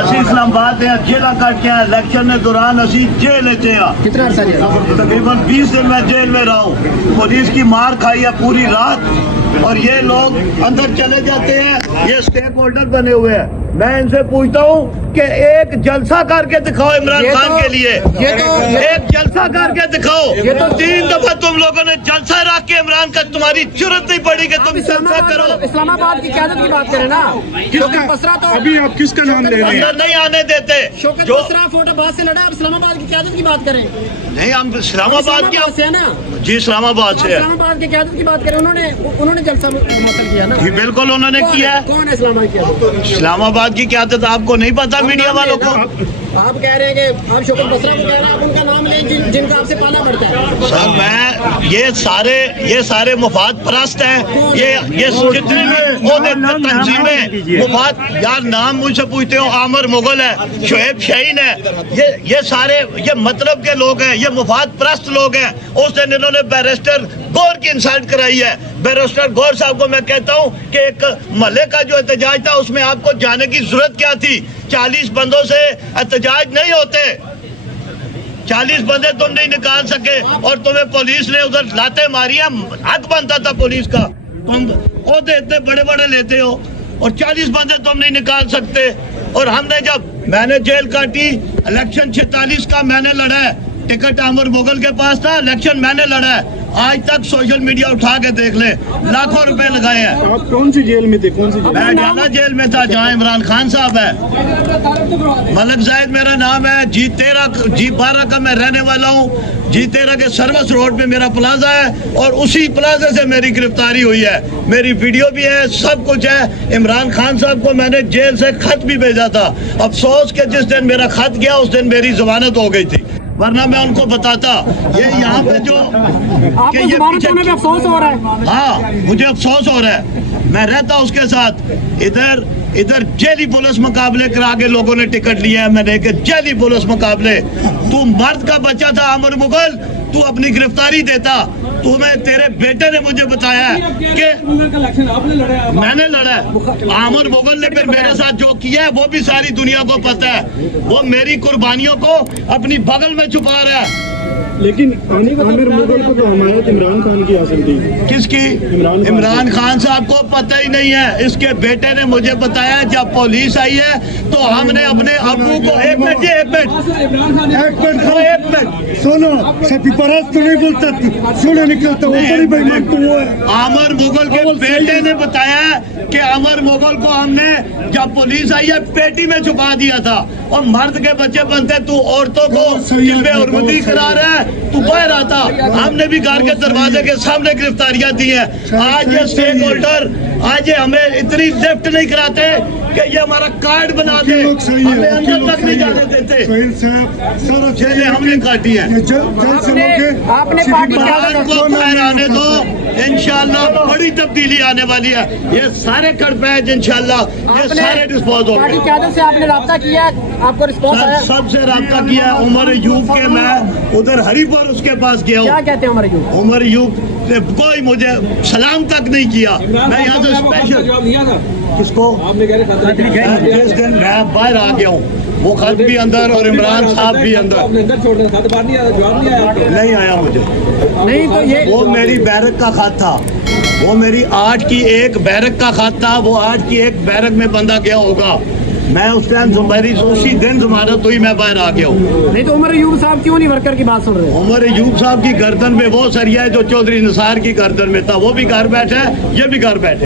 اسی اسلام آباد ہے جیلا کٹ کے الیکشن کے دوران اسی جیل لیتے ہیں. کتنا عرصہ جیل؟ تقریباً 20 دن میں جیل میں رہا ہوں. پولیس کی مار کھائی ہے پوری رات اور یہ لوگ اندر چلے جاتے ہیں. یہ اسٹیک ہولڈر بنے ہوئے ہیں. میں ان سے پوچھتا ہوں کہ ایک جلسہ کر کے دکھاؤ عمران خان کے لیے. ایک جلسہ کر کے دکھاؤ. 3 دفعہ تم لوگوں نے جلسہ رکھ کے عمران کا تمہاری ضرورت نہیں پڑی کہ تم جلسہ کرو. اسلام آباد کی قیادت کی بات کریں نا. شوکت بسرا تو ابھی آپ کس کا نام لے رہے ہیں؟ اندر نہیں آنے دیتے. شوکت بسرا فوٹ آباد سے لڑا. اب اسلام آباد کی قیادت کی بات کریں. نہیں ہم اسلام آباد کیا سے ہے نا. جی اسلام آباد سے ہے. اسلام آباد کی قیادت کی بات کریں. انہوں نے جلسہ منعقد کیا نا. جی بالکل انہوں نے کیا ہے. کون ہے اسلام آباد کی قیادت؟ اسلام آباد کی قیادت آپ کو نہیں پتا میڈیا والوں کو؟ آپ کہہ رہے ہیں کہ آپ شوکت بسرا کو کہہ رہے ہیں آپ ان کا نام لیں جن کا آپ سے پالا پڑتا ہے. سر میں یہ سارے مفاد پرست ہیں. یہ جتنے بھی تنظیمیں مفاد یار نام مجھ سے پوچھتے ہو. عامر مغل ہے, شعیب شاہین ہے, یہ سارے یہ مطلب کے لوگ ہیں. یہ مفاد پرست لوگ ہیں. اس دن انہوں نے بیرسٹر گور کی انسلٹ کرائی ہے. بیرسٹر گور صاحب کو میں کہتا ہوں کہ ایک محلے کا جو احتجاج تھا اس میں آپ کو جانے کی ضرورت کیا تھی؟ 40 بندوں سے احتجاج نہیں ہوتے. 40 بندے تم نہیں نکال سکے اور تمہیں پولیس نے ادھر لاتے ماری ہیں. حق بنتا تھا پولیس کا. تم عہدے اتنے بڑے بڑے لیتے ہو اور 40 بندے تم نہیں نکال سکتے. اور ہم نے جب میں نے جیل کاٹی الیکشن 46 کا میں نے لڑا ہے. ٹکٹ عامر مغل کے پاس تھا. الیکشن میں نے لڑا ہے. آج تک سوشل میڈیا اٹھا کے دیکھ لیں لاکھوں روپے لگائے ہیں. آپ کون سی جیل میں تھے؟ کون سی جیل؟ میں ڈالا جیل میں تھا جہاں عمران خان صاحب ہے. ملک زاہد میرا نام ہے. G12 کا میں رہنے والا ہوں. G13 کے سروس روڈ پہ میرا پلازا ہے اور اسی پلازے سے میری گرفتاری ہوئی ہے. میری ویڈیو بھی ہے, سب کچھ ہے. عمران خان صاحب کو میں نے جیل سے خط بھی بھیجا تھا. افسوس کہ جس دن میرا خط گیا اس دن میری ضمانت ہو گئی تھی, ورنہ میں ان کو بتاتا. یہ یہاں پہ جو آپ کو ضمانت ہونے پہ افسوس ہو رہا ہے؟ ہاں مجھے افسوس ہو رہا ہے. میں رہتا اس کے ساتھ. ادھر جیلی پولیس مقابلے کرا کے لوگوں نے ٹکٹ لیا ہے. میں نے کہ جیلی پولیس مقابلے. تو مرد کا بچہ تھا عامر مغل, تو اپنی گرفتاری دیتا. تمہیں تیرے بیٹے نے مجھے بتایا ہے کہ میں نے لڑا ہے. عامر مغل نے پھر میرے ساتھ جو کیا ہے وہ بھی ساری دنیا کو پتا ہے. وہ میری قربانیوں کو اپنی بغل میں چھپا رہا ہے. لیکن عامر مغل کو تو حمایت عمران خان کی حاصل تھی. کس کی؟ عمران خان صاحب کو پتہ ہی نہیں ہے. اس کے بیٹے نے مجھے بتایا جب پولیس آئی ہے تو ہم نے اپنے ابو کو ایک منٹ سنو سپی پرست نہیں بولتا سنو نکلتا عامر مغل کے بیٹے نے بتایا کہ عامر مغل کو ہم نے جب پولیس آئی ہے پیٹی میں چھپا دیا تھا. اور مرد کے بچے بنتے تو عورتوں کو جلوے حرمتی کرا رہا ہے. تو باہر آتا. ہم نے بھی گھر کے دروازے کے سامنے گرفتاریاں دی ہیں. آج یہ اسٹیک ہولڈر آج یہ ہمیں اتنی لفٹ نہیں کراتے کہ یہ ہمارا کارڈ بنا دے. ہمیں اندر تک نہیں جانے دیتے. جیلیں ہم نے کاٹی ہیں. آپ نے پارٹی کو باہر آنے دو. انشاءاللہ بڑی تبدیلی آنے والی ہے. یہ سارے کڑپیج انشاءاللہ یہ سارے ڈسپوز ہو پارٹی گئے. قیادت سے آپ نے رابطہ کیا ہے؟ آپ کو رسپانس آیا؟ سب سے رابطہ کیا ہے. عمر ایوب کے میں ادھر ہری پور اس کے پاس گیا کیا ہوں. کہتے ہیں عمر ایوب؟ عمر ایوب نے کوئی مجھے سلام تک نہیں کیا. میں یہاں سے اسپیشل کس کو جس دن میں باہر آ گیا ہوں وہ خط بھی اندر اور عمران صاحب بھی اندر نہیں آیا مجھے. نہیں تو یہ وہ میری بیرک کا خط تھا. وہ میری 8 کی 1 بیرک کا خط تھا. وہ 8 کی 1 بیرک میں بندہ گیا ہوگا. میں اس ٹائم میری اسی دن ضمانت ہوئی میں باہر آ گیا ہوں. نہیں تو عمر ایوب صاحب کیوں نہیں ورکر کی بات سن رہے؟ عمر ایوب صاحب کی گردن میں وہ سریا ہے جو چودھری نثار کی گردن میں تھا. وہ بھی گھر بیٹھے, یہ بھی گھر بیٹھے.